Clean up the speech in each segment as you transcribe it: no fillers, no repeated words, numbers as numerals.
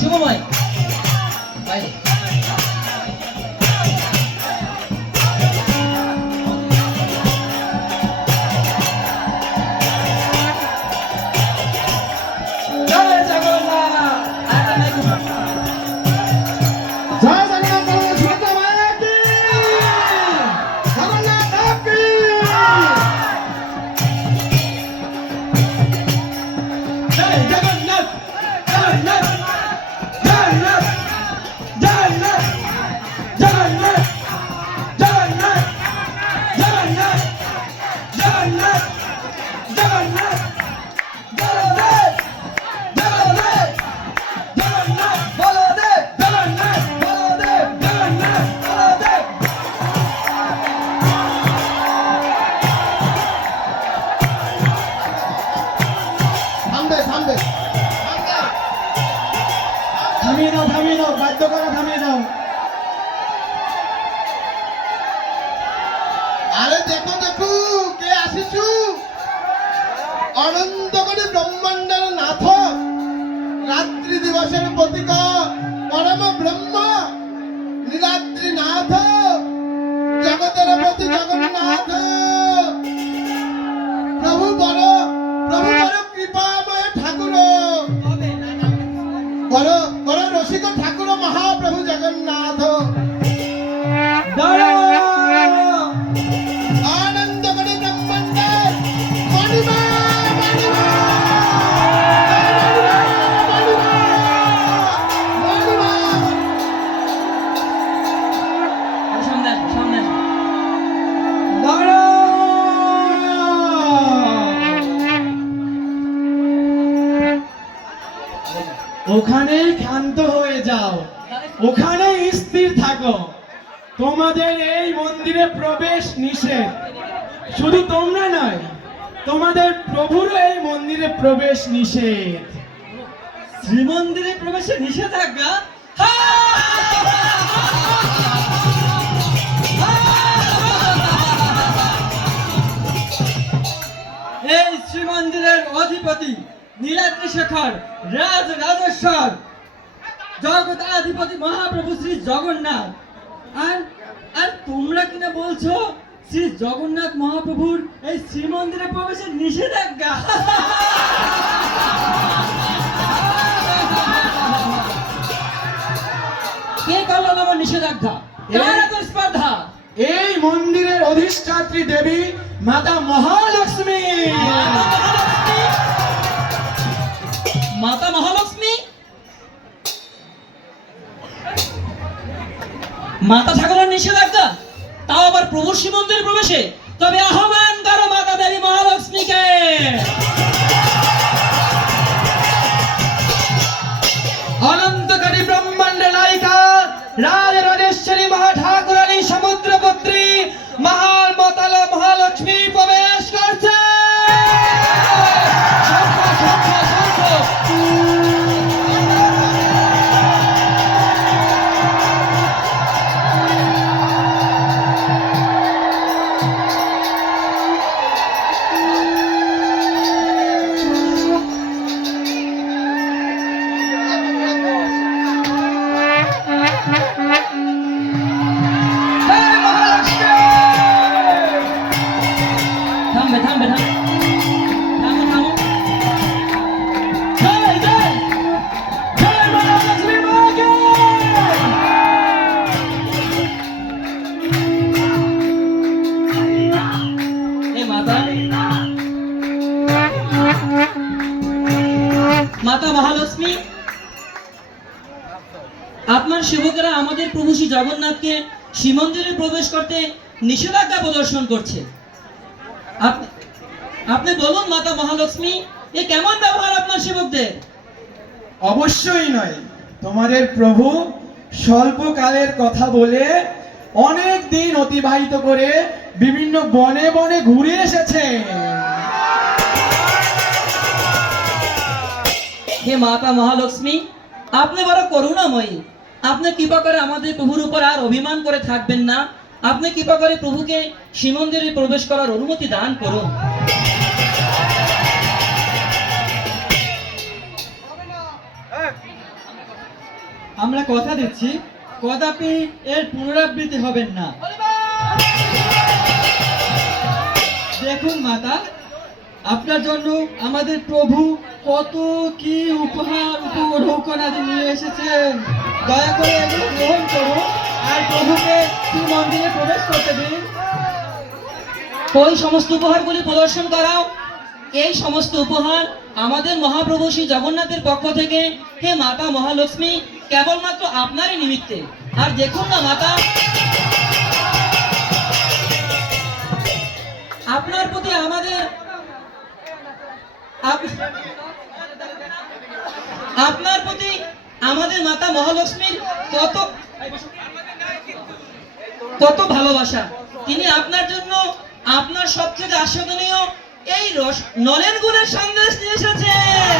শুভময় বাইরে থামিয়ে দাও বাধ্য করা থামিয়ে দাও। আরে দেখো দেখো কে আসিছু অনন্ত কোটি ব্রহ্মাণ্ডের নাথ রাত্রি দিবসের প্রতীক পরম ব্রহ্ম নীলাদ্রি নাথ জগতের প্রতি জগন্নাথ প্রভু বড় কৃপাময় ঠাকুর বড় রসিক ঠাকুর মহাপ্রভু জগন্নাথ আনন্দ করে ব্রহ্মাণ্ডের মণিমা ওখানে ক্ষান্ত হয়ে যাও, ওখানে স্থির থাকো। তোমাদের এই মন্দিরে প্রবেশ নিষেধ। শুধু তোমরা নয়, তোমাদের প্রভুরও এই মন্দিরে প্রবেশ নিষেধ। শ্রীমন্দিরে প্রবেশে নিষেধাজ্ঞা? এই শ্রীমন্দিরের অধিপতি নীলাদ্রি শেখর রাজেশ্বর জগদাধিপতি মহাপ্রভু শ্রী জগন্নাথ। আর তোমরা কিনা বলছো শ্রী জগন্নাথ মহাপ্রভুর এই শ্রীমন্দিরে প্রবেশের নিষেধাজ্ঞা? কে করলো আমার নিষেধাজ্ঞা? কার এত স্পর্ধা? এই মন্দিরের অধিষ্ঠাত্রী দেবী মাতা মহালক্ষ্মী। মাতা মহালক্ষ্মী? মাতা ঠাকুরের নিষেধাজ্ঞা, তাও আবার প্রভু শ্রীমন্দিরে প্রবেশে? তবে আহ্বান করো মাতা দেবী মহালক্ষ্মীকে। অনন্তকারী ব্রহ্মাণ্ডের নায়িকা রাজরাজেশ্বরী মহাঠাকুরানী সমুদ্রপুত্রী মহাল মাতালা মহালক্ষ্মী প্রবেশ করছে। মাতা মহালক্ষ্মী, আপনার সেবকেরা আমাদের প্রভু শ্রী জগন্নাথকে শ্রীমন্দিরে প্রবেশ করতে নিষেধাজ্ঞা প্রদর্শন করছে। আপনি বলুন মাতা মহালক্ষ্মী, এ কেমন ব্যবহার আপনার সেবকদের? অবশ্যই নয়। তোমাদের প্রভু স্বল্পকালের কথা বলে অনেক দিন অতিবাহিত করে বিভিন্ন বনে বনে ঘুরে এসেছে। হে মাতা মহালক্ষ্মী, আপনি বড় করুণাময়ী। আপনি কৃপা করে আমাদের প্রভুর উপর আর অভিমান করে থাকবেন না। আপনি কৃপা করে প্রভুকে শ্রীমন্দিরে প্রবেশ করার অনুমতি দান করুন। আমরা কথা দিচ্ছি কদাপি এর পুনরাবৃত্তি হবেন না। দেখুন মাতা, আপনার জন্য আমাদের প্রভু কত কি উপহার উপঢৌকনাদি নিয়ে এসেছেন। দয়া করে এগুলো গ্রহণ করুন আর প্রভুকে শ্রীমন্দিরে প্রবেশ করতে দিন। ওই সমস্ত উপহারগুলি প্রদর্শন করাও। এই সমস্ত উপহার আমাদের মহাপ্রভু শ্রী জগন্নাথের পক্ষ থেকে হে মাতা মহালক্ষ্মী কেবলমাত্র আপনারই নিমিত্তে। আর দেখুন না মাতা, আপনার প্রতি আমাদের আপনার প্রতি আমাদের মাতা মহালক্ষ্মীর কত কত ভালোবাসা। তিনি আপনার জন্য আপনার সবচেয়ে আস্বাদনীয় এই নলেন গুণের সন্দেশ নিয়ে এসেছেন।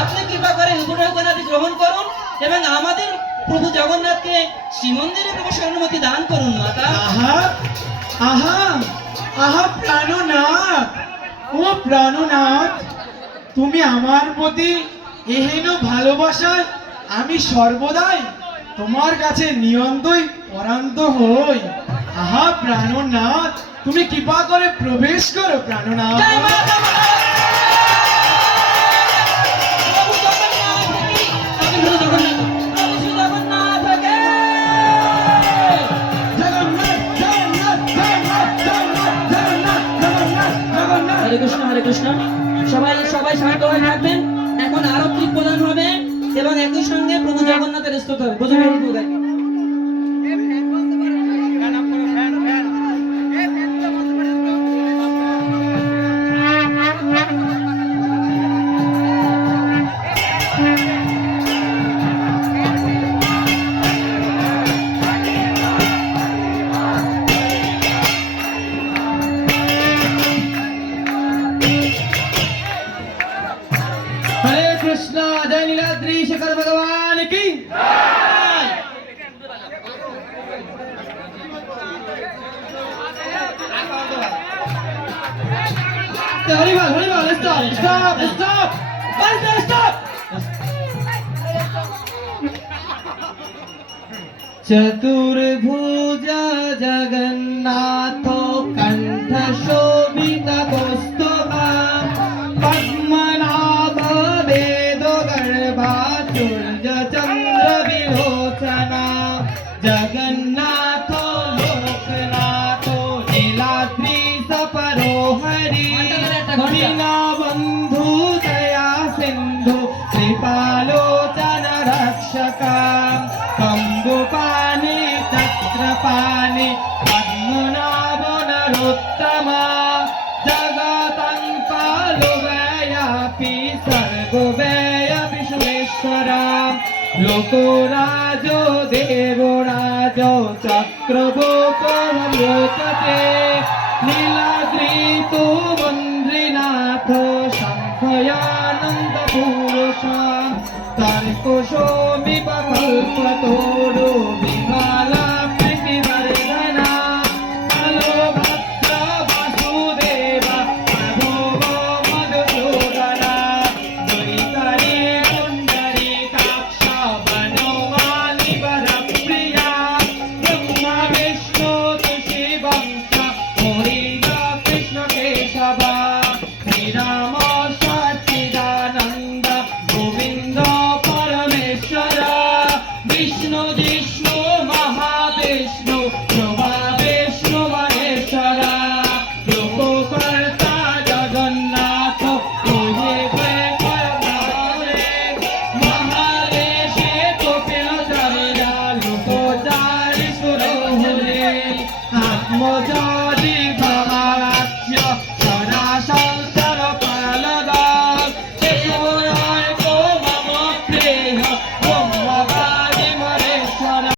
আপনি কৃপা করে উপঢৌকনাদি গ্রহণ করুন এবং আমাদের প্রভু জগন্নাথকে শ্রীমন্দিরে প্রবেশের অনুমতি দান করুন মাতা। আহা আহা আহা প্রাণনাথ, ও প্রাণনাথ, তুমি আমার প্রতি এহেন ভালোবাসায় আমি সর্বদাই তোমার কাছে নিয়ন্তই পরান্ত হই। আহা প্রাণনাথ, তুমি কৃপা করে প্রবেশ করো প্রাণনাথ। জয় মাতা প্রভু জগন্নাথ কি? আমি প্রভু জগন্নাথ, প্রভু শ্রী জগন্নাথ কে? জগন্নাথ জগন্নাথ জগন্নাথ জগন্নাথ জগন্নাথ জগন্নাথ জগন্নাথ। হরে কৃষ্ণ হরে কৃষ্ণ। সবাই সবাই শান্ত হয়ে থাকবেন। এখন আরতি প্রদান হবে এবং একই সঙ্গে প্রভু জগন্নাথের স্তোত্র হবে। বুঝুন हरे कृष्णा, जय नीलाद्री शेखर भगवान की। हरि बोल, स्टॉप स्टॉप स्टॉप स्टॉप। चतुर्भुजा जगन्नाथ कंठ शोभित कौस्तुभा पद्मनाभ वेद गर्भाचुर्य चंद्र विलोचना जगन्नाथ लोकनाथ नीलाद्री सपरो हरि मीना बंधु दया सिंधु कृपालोचन रक्षका कंबुपानि चक्रपाणि पद्मनाभ नरोत्तमा जगतं व्यापी सर्वव्यापी सुरेश्वरा लोकराजो देवराजो चक्रभूपते नीलाद्रितो वन्द्रीनाथ शङ्खयानन्दपुरुषा तर्कोशोऽपि कल्पतो